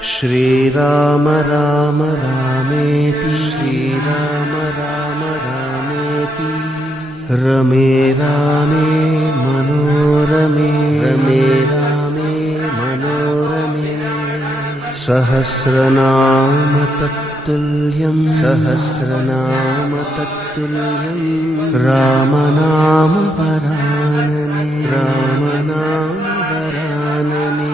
श्रीराम राम रामेति श्रीराम राम रामेति रमे रामे मनोरमे रमे रामे मनोरमे सहस्रनाम तत्तुल्यं सहस्रनाम तत्तुल्यं रामनाम वरानने रामनाम वरानने।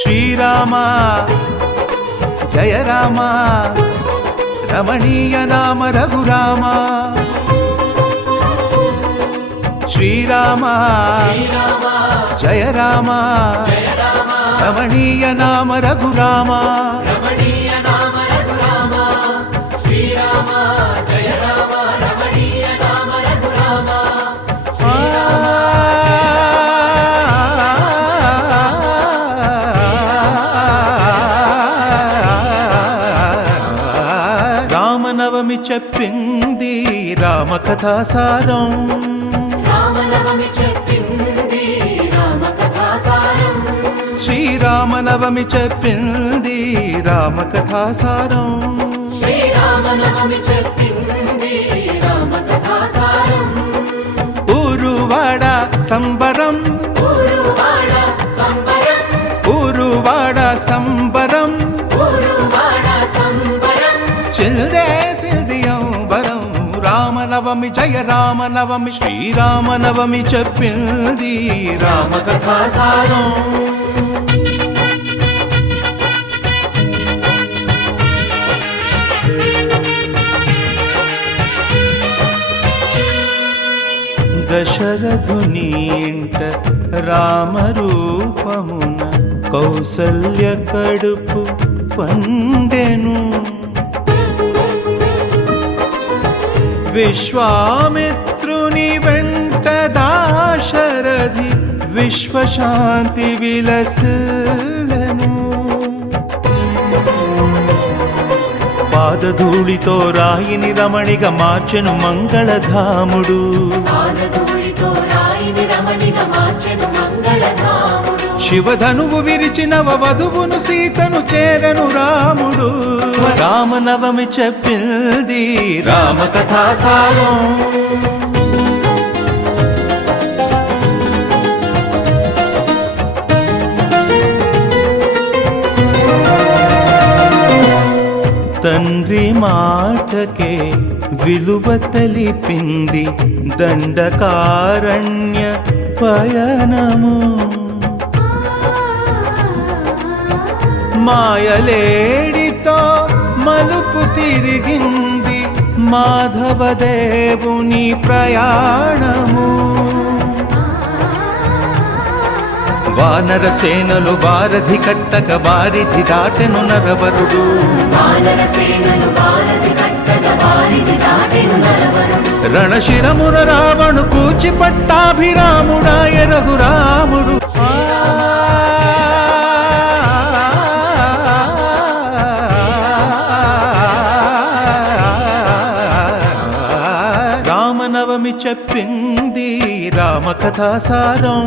శ్రీరామ జయ రామ రమణీయ నామ రఘురామ శ్రీరామ జయ రామ రమణీయ నామ రఘురామ రామనవమి చెప్పింది రామ కథాసారం శ్రీరామనవమి చెప్పింది రామ కథాసారం ఊరువాడ సంబరం ఊరువాడ సంబరం చిల్దేసిల్దియం వరం రామనవమి జయ రామనవమి శ్రీరామనవమి చెప్పింది రామ కథాసారం దశరథుని ఇంట రామరూపమున కౌసల్య కడుపు పండెను విశ్వామిత్రుని వెంట దాశరథి విశ్వశాంతి విలసిల్లెను పాదధూళితో రాయిని రమణిగా మార్చెను మంగళధాముడు శివధనువు విరిచి నవవధువును సీతను చేరను రాముడు రామనవమి చెప్పింది రామ కథాసారం తండ్రి మాటకే విలువ తెలిపింది దండకారణ్య పయనము మాయలేడితో మలుపు తిరిగింది మాధవదేవుని ప్రయాణము వానర సేనలు వారధి కట్టక వారిధి దాటెను నరవరుడు రణశిరమున రావణు కూచి పట్టాభిరాముడాయ రఘురాముడు రామనవమి చెప్పింది రామ కథాసారం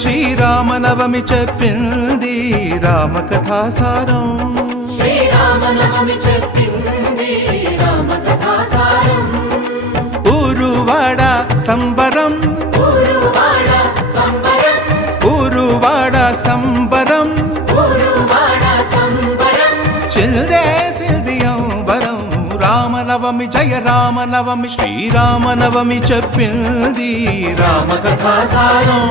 శ్రీరామనవమి చెప్పింది రామ కథాసారం ఊరువాడ సంబరం ఊరువాడ సంబరం చిల్దేసిల్దియం వరం రామనవమి జయ రామనవమి శ్రీరామనవమి చెప్పింది రామ కథాసారం